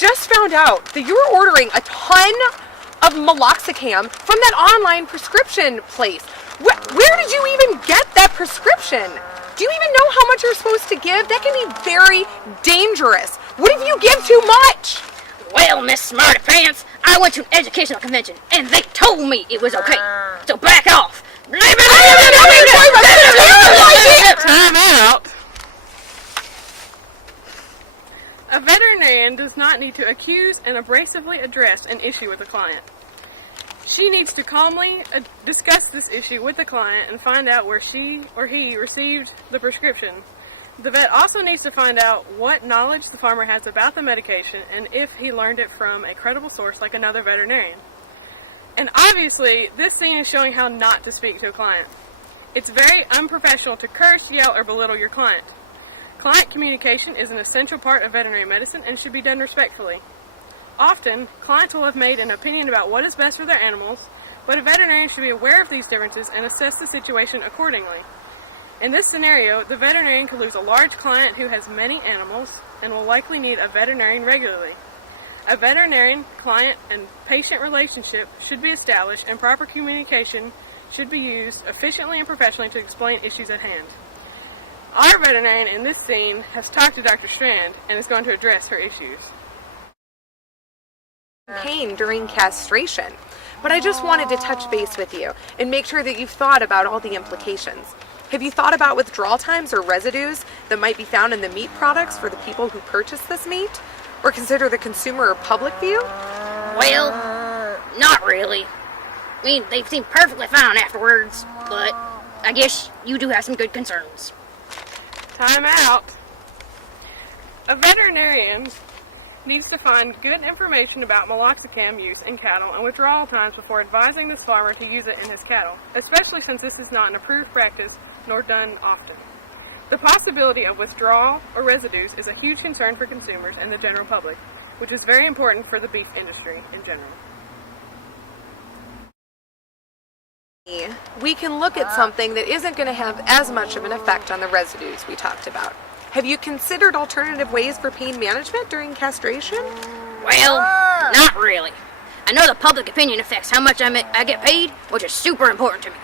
just found out that you were ordering a ton of meloxicam from that online prescription place. Where did you even get that prescription? Do you even know how much you're supposed to give? That can be very dangerous. What if you give too much? Well, Miss Smarty Pants, I went to an educational convention and they told me it was okay. So back off. Time out. A veterinarian does not need to accuse and abrasively address an issue with a client. She needs to calmly discuss this issue with the client and find out where she or he received the prescription. The vet also needs to find out what knowledge the farmer has about the medication and if he learned it from a credible source like another veterinarian. And obviously, this scene is showing how not to speak to a client. It's very unprofessional to curse, yell, or belittle your client. Client communication is an essential part of veterinary medicine and should be done respectfully. Often, clients will have made an opinion about what is best for their animals, but a veterinarian should be aware of these differences and assess the situation accordingly. In this scenario, the veterinarian could lose a large client who has many animals and will likely need a veterinarian regularly. A veterinarian, client, and patient relationship should be established and proper communication should be used efficiently and professionally to explain issues at hand. Our veterinarian in this scene has talked to Dr. Strand and is going to address her issues. Pain during castration, but I just wanted to touch base with you and make sure that you've thought about all the implications. Have you thought about withdrawal times or residues that might be found in the meat products for the people who purchase this meat? Or consider the consumer or public view? Well, not really. I mean, they seem perfectly fine afterwards, but I guess you do have some good concerns. Time out. A veterinarian needs to find good information about meloxicam use in cattle and withdrawal times before advising this farmer to use it in his cattle, especially since this is not an approved practice nor done often. The possibility of withdrawal or residues is a huge concern for consumers and the general public, which is very important for the beef industry in general. We can look at something that isn't going to have as much of an effect on the residues we talked about. Have you considered alternative ways for pain management during castration? Well, not really. I know the public opinion affects how much I get paid, which is super important to me.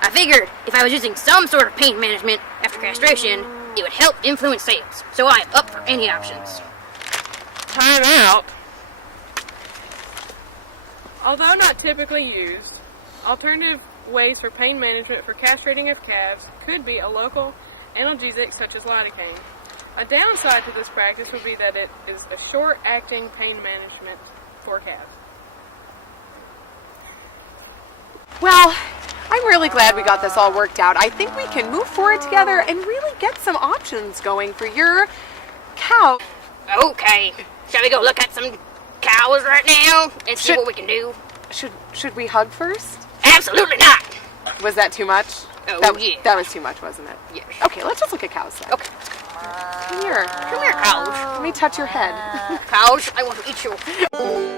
I figured if I was using some sort of pain management after castration, it would help influence sales, so I am up for any options. Time out. Although not typically used, alternative ways for pain management for castrating of calves could be a local analgesic such as lidocaine. A downside to this practice would be that it is a short-acting pain management for calves. Well, I'm really glad we got this all worked out. I think we can move forward together and really get some options going for your cow. Okay, shall we go look at some cows right now and see what we can do? Should we hug first? Absolutely not! Was that too much? Oh, yeah. yeah. That was too much, wasn't it? Yes. Okay, let's just look at cows then. Okay. Come here. Come here, cows. Let me touch your head. Cows, I want to eat you.